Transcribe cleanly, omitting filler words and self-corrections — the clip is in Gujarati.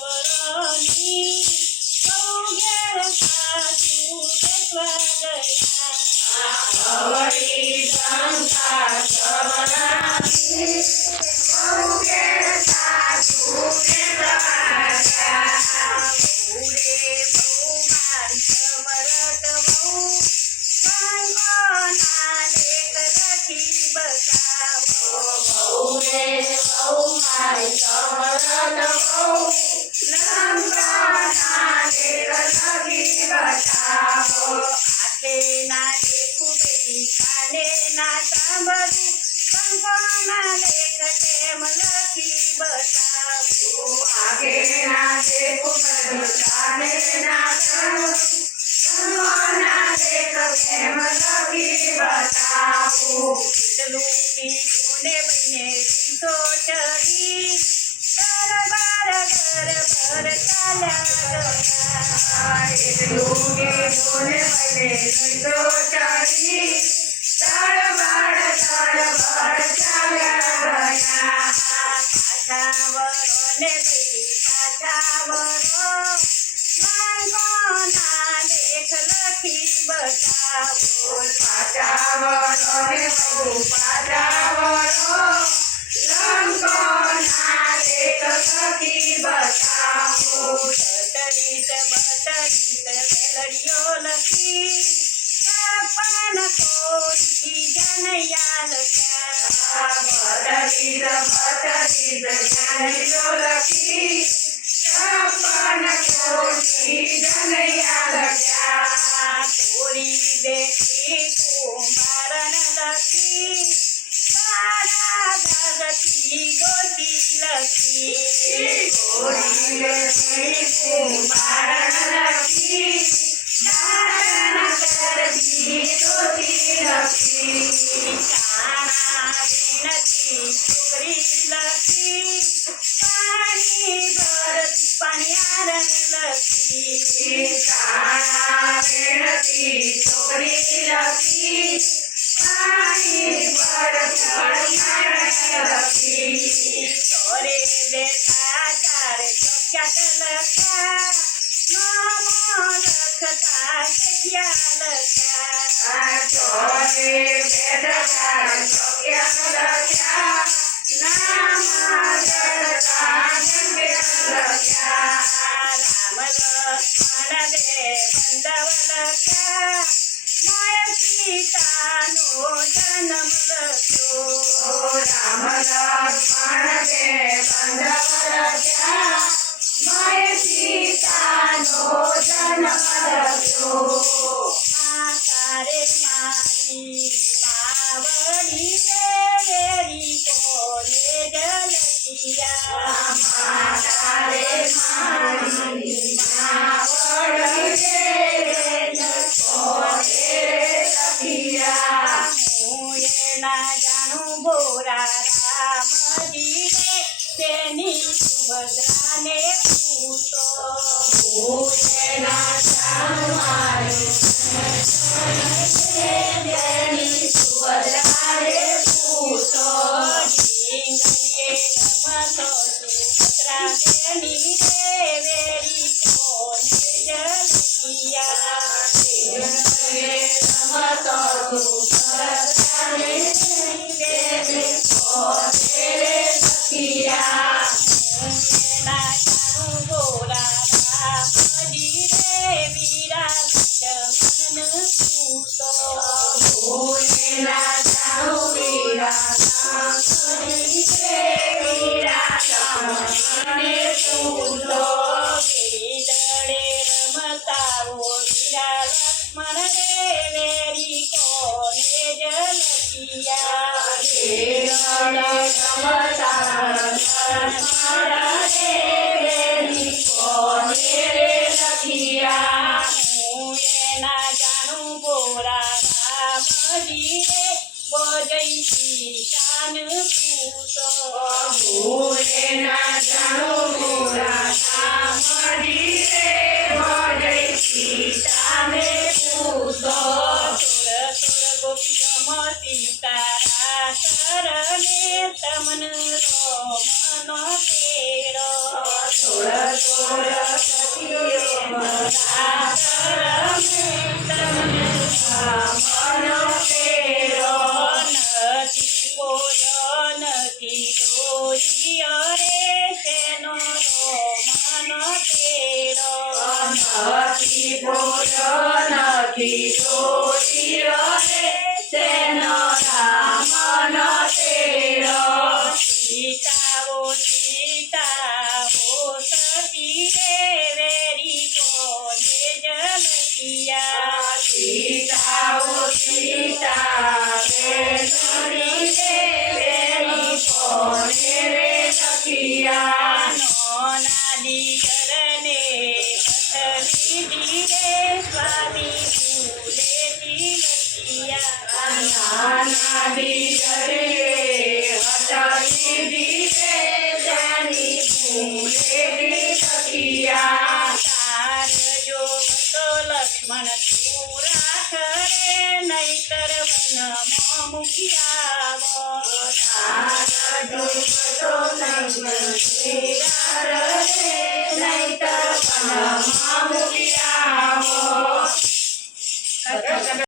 વરની સૌ ઘેર સાચું બેસવા ગયા અવળી શંકા સવરાની સૌ ઘેર સાચું બેસવા ગયા પૂરે બહુ મારી સમરત વહુ સંગોના લેખ લખી બતાવો બહુરે બહુ મારી સમરત વહુ લંકાના લેખ લખી બતાવો આંખે ના દેખું બેટી કાને ના સાંભળું સંગોના લેખ કેમ લખી બતાવો આગે ના દેખું કાને ના સાંભળું સંગોના લેખ કેમ લખી બતાવું કેટલું પીધું ને બને પીધો ચડી દરબાર ઘર પર ચાલ્યા ગયા એટલું કીધું ને મને લીધો ચડી દરબાર ચાલ્યા ગયા પાછા વરો ને બેટી પાછા વરો મંગોના લેખ લખી બતાવો પાછા વરો ને બહુ પાછા વરો લંકોના લેખ લખી બતાવો બતરીત વેલડીઓ લખી છપ્પન કોટી જનૈયા લખ્યા બતરીત જાનૈયો લખી છપ્પન કોટી જનૈયા લખ્યા તોરી બેઠી કુંભારણ લખી તારા ભગતી ગોતી લખી ગોરી લખી કુંભારણ લખી ધારણ કરતી ગોતી લખી કાણા વિનતી છોકરી લખી પાણી ભરતી પાણિયારણ લખી કાણા વેણતી છોકરી લખી પાણી ભરતી લખી ચોરે બેઠા ચારે ચોક્યાત લખ્યા નામો લખતા જગ્યા લખ્યા ચોરે બેઠા ચોક્યા લખ્યા નામ લખતા જગ્યા લખ્યા રામ લક્ષ્મણ બે બંધવ લખ્યા માય સીતાનો જન્મ લખ્યો રામ લક્ષ્મણ બે બંધવ લખ્યા માય સીતાનો જન્મ લખ્યો તારે મારી માવડી વેરી કોને જલકિયા તારે મારી માવડી લખિયા હું એના જાણું ભોરા રામજી રે તેની સુભદ્રાને પૂતો હું એના જાણું મારી તેની સુભદ્રાને પૂતો ઢીંગલીએ રમતો સુભદ્રા તેની રે વેરી કોને જલકિયા રમતો સુભદ્રાને તેની કોને લખિયા એના જાણું ભોરા રામજી રે વીરા લક્ષ્મણ પૂતો હું એના જાણું વીરા લક્ષ્મણને પૂતો દળે રમતાવો વીરા લક્ષ્મણ રે વેરી કોને જલકિયા હું એના જાણું ભોરા રામજી રે બોજઈ સીતાન પૂતો ગોપીઓ તારા શરણે તમન રોમનો તેરો છોડીયો રે તેનો મન તેરો નથી ભૂલ્યો નથી છોડ્યો રે તેનો રામ ન તેરો સીતાઓ સીતાઓ સતી રે વેરી કોને જલકિયા સીતાઓ સીતા રે નરી રે વેરી કોને રે લખિયા નાના દિયરને પઠવી રે સ્વામી ભૂલેથી લખિયા નાના દિયરે હટાવી દીધે જાની ભૂલેથી લખિયા તાર જો તો લક્ષ્મણ તું રાખ રે નહીતર વનમાં મૂકી આવો તારા દુઃખ તો લગ્ન રે